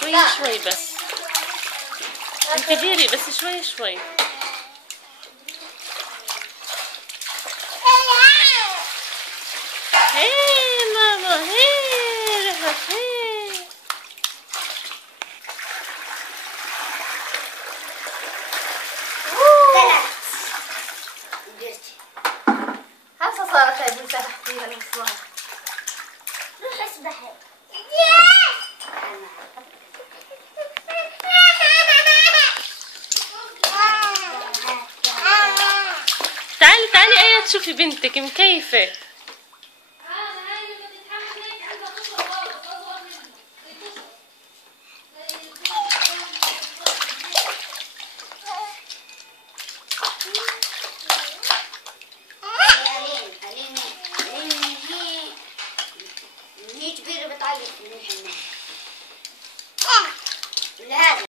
شوي شوي بس. انت ديري بس شوي شوي. هي ماما هي رحت هي. هسه صارت هاي بنسحب فيها المصباح. روح اسبحي. تعالي تعالي ايه تشوفي بنتك مكيفة. هي كبيرة بتعيط من الحنان.